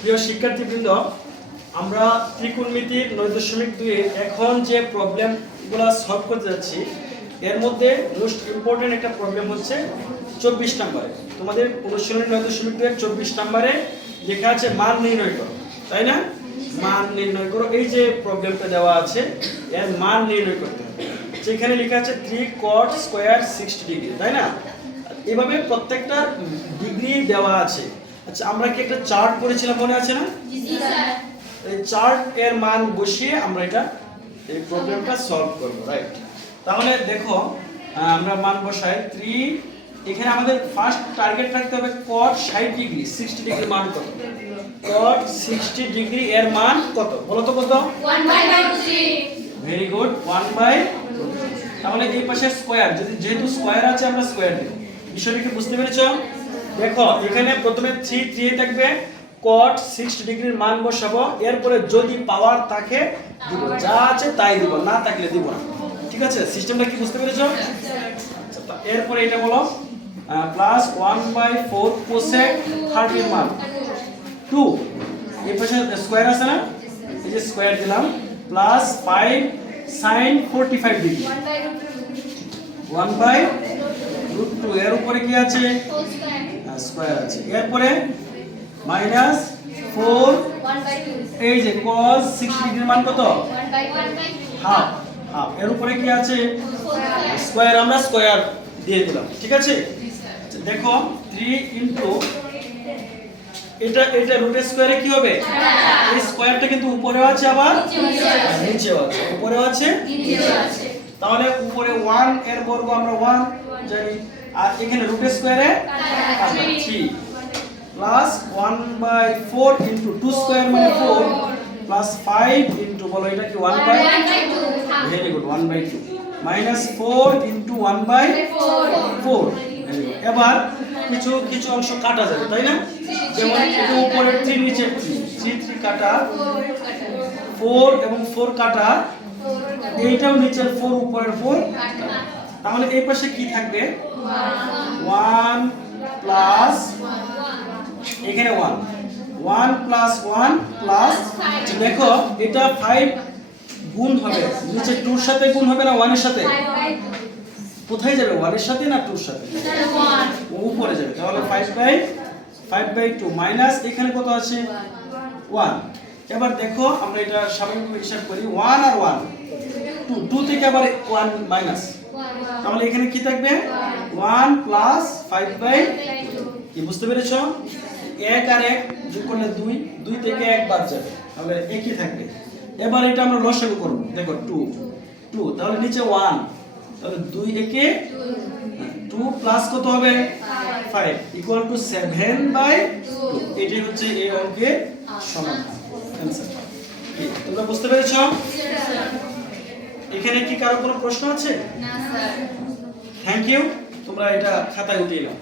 প্রিয় শিক্ষার্থীবৃন্দ, আমরা ত্রিকোণমিতির 9.2 এখন যে প্রবলেমগুলো সলভ করতে যাচ্ছি এর মধ্যে মোস্ট ইম্পর্টেন্ট একটা প্রবলেম হচ্ছে 24 নম্বরে। তোমাদের অনুশীলনী 9.2 এর 24 নম্বরে লেখা আছে মান নির্ণয় করো, তাই না? মান নির্ণয় করো, এই যে প্রবলেমটা দেওয়া আছে এর মান নির্ণয় করতে হবে। যেখানে লেখা আছে 3 cot স্কয়ার 60 ডিগ্রি, তাই না? এভাবে প্রত্যেকটা ডিগ্রি দেওয়া আছে। আচ্ছা, আমরা কি একটা চার্ট করেছিলাম, মনে আছে না? জি স্যার। এই চার্ট এর মান বসিয়ে আমরা এই প্রবলেমটা সলভ করব, রাইট? তাহলে দেখো, আমরা মান বসাই 3, এখানে আমাদের ফার্স্ট টার্গেট রাখতে হবে cot 60 ডিগ্রি, 60 ডিগ্রি মান কত? cot 60 ডিগ্রি এর মান কত বলো তো? কত? 1/3। Very good, 1/3। তাহলে এই পাশে স্কয়ার, যেহেতু স্কয়ার আছে আমরা স্কয়ার দেব। বিষয়টা কি বুঝতে পেরেছো? দেখো, এখানে প্রথমে 3 থাকবে, cot 60 ডিগ্রির মান বসাবো, এরপরে যদি পাওয়ার থাকে দিব, যা আছে তাই দিব, না থাকলে দিব না। ঠিক আছে, সিস্টেমটা কি বুঝতে পেরেছো? আচ্ছা, এরপরে এটা বলো প্লাস 1/4 cosec 30 এর মান 2, এই পাশে স্কয়ার আছে না, এই যে স্কয়ার দিলাম, প্লাস 5 sin 45 ডিগ্রি 1/√2, এর উপরে কি আছে? স্কয়ার আছে। এরপরে মাইনাস 4, এই যে cos 60 ডিগ্রির মান কত? হাফ, এর উপরে কি আছে? স্কয়ার, আমরা স্কয়ার দিয়ে দিলাম। ঠিক আছে, আচ্ছা দেখো 3 ইনটু এটা রুটের স্কয়ারে কি হবে? এই স্কয়ারটা কিন্তু উপরেও আছে আবার নিচেও আছে, উপরেও আছে নিচেও আছে। তাহলে উপরে 1 এর বর্গ আমরা 1 জানি, আর এখানে রুটের স্কয়ারে 3 প্লাস 1/4 ইনটু 2 স্কয়ার মানে 4 প্লাস 5 ইনটু, বলো এটা কি 1/2? Very good, 1/2 minus 4 into 1/4। এবার কিছু অংশ কাটা যাবে, তাই না? যেমন এটা উপরে 3 নিচে 3 কাটা, 4 এবং 4 কাটা, এইটাও নিচের 4 উপরের 4, তাহলে এই পাশে কি থাকবে? 1 প্লাস, এখানে 1 প্লাস 1 প্লাস, দেখো এটা 5 গুণ হবে, নিচে 2 এর সাথে গুণ হবে না 1 এর সাথে? কোথায় যাবে, 1 এর সাথে না 2 এর সাথে? উপরে যাবে। তাহলে 5/2 মাইনাস এখানে কত আছে? 1। এবার দেখো আমরা এটা স্বাভাবিকভাবে হিসাব করি, 1 আর 1 2 থেকে আবার 1 মাইনাস, তাহলে এখানে কি থাকবে? 1 প্লাস 5/2। কি বুঝতে পেরেছো? 1 আর 1 যোগ করলে 2 থেকে 1 বাদ যাবে, তাহলে একই থাকবে। এবার এটা আমরা লসাগু করব, দেখো 2, তাহলে নিচে 1, তাহলে 2 একে 2 প্লাস কত হবে? 5 ইকুয়াল টু 7/2। এটাই হচ্ছে এই অঙ্কের সমাধান, आंसर। তোমরা বুঝতে পেরেছো? এখানে কি কারো কোনো প্রশ্ন আছে? না স্যার। থ্যাংক ইউ, তোমরা এটা খাতায় উঠিয়ে নাও।